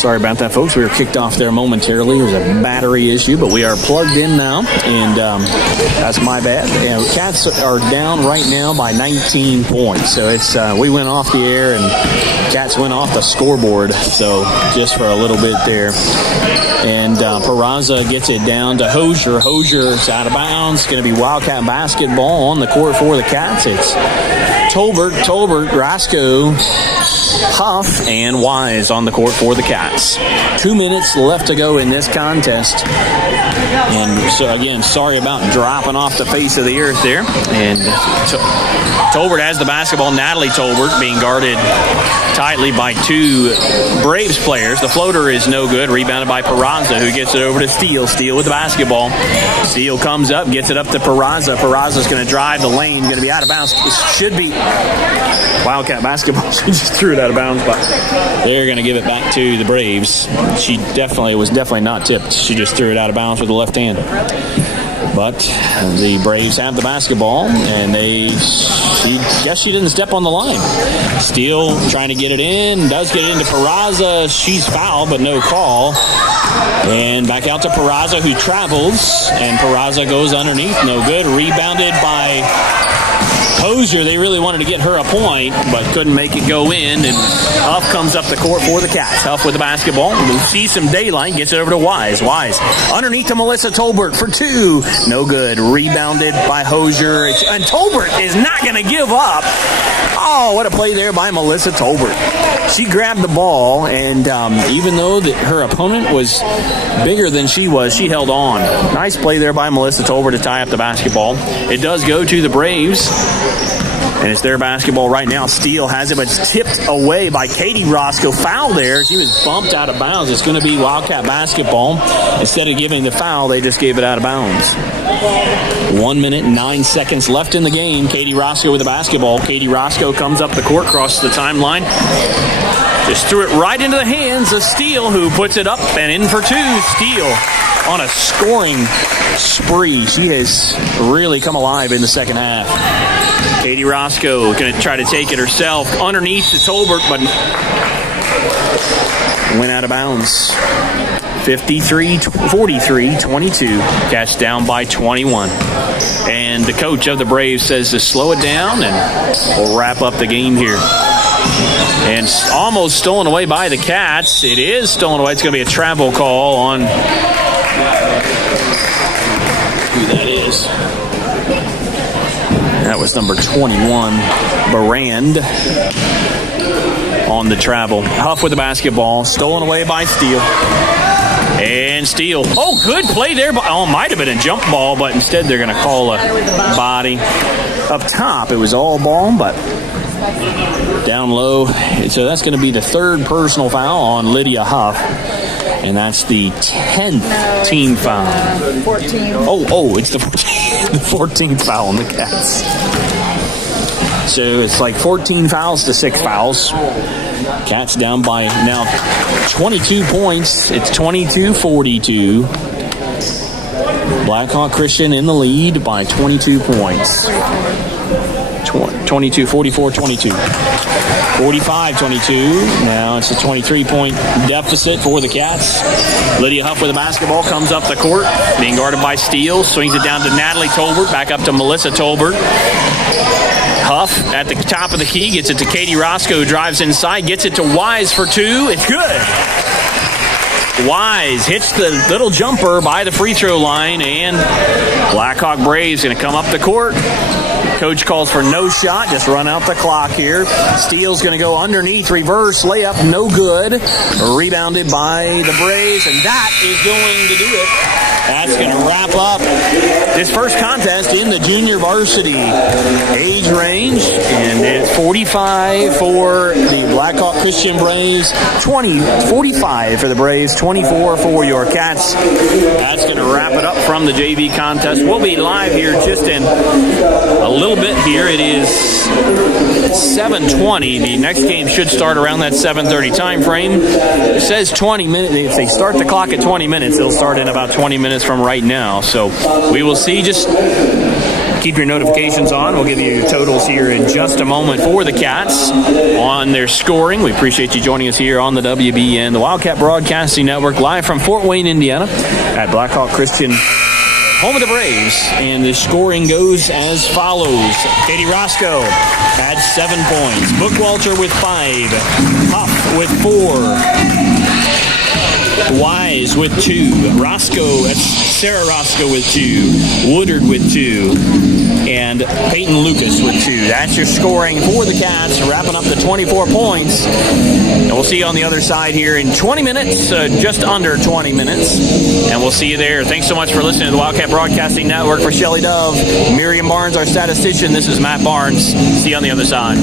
Sorry about that, folks. We were kicked off there momentarily. There was a battery issue, but we are plugged in now, and that's my bad. And Cats are down right now by 19 points. So it's we went off the air, and Cats went off the scoreboard. So just for a little bit there. And Peraza gets it down to Hosier. Hosier's out of bounds. It's going to be Wildcat basketball on the court for the Cats. It's Tolbert, Rasco, Huff, and Wise on the court for the Cats. 2 minutes left to go in this contest. And so, again, sorry about dropping off the face of the earth there. And Tolbert has the basketball. Natalie Tolbert being guarded tightly by two Braves players. The floater is no good. Rebounded by Peraza, who gets it over to Steele. Steele with the basketball. Steele comes up, gets it up to Peraza. Peraza's going to drive the lane. Going to be out of bounds. It should be Wildcat basketball. She just threw it out of bounds, but they're going to give it back to the Braves. She was definitely not tipped. She just threw it out of bounds with the left hand. But the Braves have the basketball, and she didn't step on the line. Steele trying to get it in, does get it into Peraza. She's fouled, but no call. And back out to Peraza, who travels, and Peraza goes underneath. No good. Rebounded by Hosier. They really wanted to get her a point, but couldn't make it go in. And Huff comes up the court for the Cats. Huff with the basketball. Sees some daylight. Gets it over to Wise. Wise underneath to Melissa Tolbert for two. No good. Rebounded by Hosier. And Tolbert is not going to give up. Oh, what a play there by Melissa Tolbert. She grabbed the ball, and even though her opponent was bigger than she was, she held on. Nice play there by Melissa Tolbert to tie up the basketball. It does go to the Braves, and it's their basketball right now. Steele has it, but it's tipped away by Katie Roscoe. Foul there. She was bumped out of bounds. It's going to be Wildcat basketball. Instead of giving the foul, they just gave it out of bounds. 1 minute and 9 seconds left in the game. Katie Roscoe with the basketball. Katie Roscoe comes up the court, crosses the timeline. Just threw it right into the hands of Steele, who puts it up and in for two. Steele on a scoring spree. She has really come alive in the second half. Katie Roscoe going to try to take it herself underneath to Tolbert, but went out of bounds. 43-22. Cats down by 21. And the coach of the Braves says to slow it down, and we'll wrap up the game here. And almost stolen away by the Cats. It is stolen away. It's going to be a travel call on who that is. That was number 21, Barand, on the travel. Huff with the basketball. Stolen away by Steele. And Steele. Oh, good play there. Might have been a jump ball, but instead they're going to call a body. Up top, it was all ball, but down low. So that's going to be the third personal foul on Lydia Huff. And that's the 10th team foul. 14. Oh, it's the 14th foul on the Cats. So it's like 14 fouls to 6 fouls. Cats down by now 22 points. It's 22-42. Blackhawk Christian in the lead by 22 points. 22, 44, 22. 45-22. Now it's a 23-point deficit for the Cats. Lydia Huff with the basketball comes up the court, being guarded by Steele. Swings it down to Natalie Tolbert, back up to Melissa Tolbert. Huff at the top of the key, gets it to Katie Roscoe, drives inside, gets it to Wise for two. It's good. Wise hits the little jumper by the free throw line, and Blackhawk Braves going to come up the court. Coach calls for no shot, just run out the clock here. Steele's going to go underneath, reverse layup, no good. Rebounded by the Braves, and that is going to do it. That's going to wrap up this first contest in the junior varsity age range, and it's 45 for the Blackhawk Christian Braves, 45 for the Braves, 24 for your Cats. That's going to wrap it up from the JV contest. We'll be live here just in a little bit here. It is 7:20. The next game should start around that 7:30 time frame. It says 20 minutes. If they start the clock at 20 minutes, it'll start in about 20 minutes from right now. So we will see just Keep your notifications on. We'll give you totals here in just a moment for the Cats on their scoring. We appreciate you joining us here on the WBN, the Wildcat Broadcasting Network, live from Fort Wayne, Indiana, at Blackhawk Christian, home of the Braves. And the scoring goes as follows. Katie Roscoe had 7 points. Bookwalter with 5. Huff with 4. Wise with 2. Roscoe, that's Sarah Roscoe with 2. Woodard with 2. And Peyton Lucas with 2. That's your scoring for the Cats, wrapping up the 24 points. And we'll see you on the other side here in 20 minutes, just under 20 minutes. And we'll see you there. Thanks so much for listening to the Wildcat Broadcasting Network. For Shelley Dove, Miriam Barnes, our statistician, this is Matt Barnes. See you on the other side.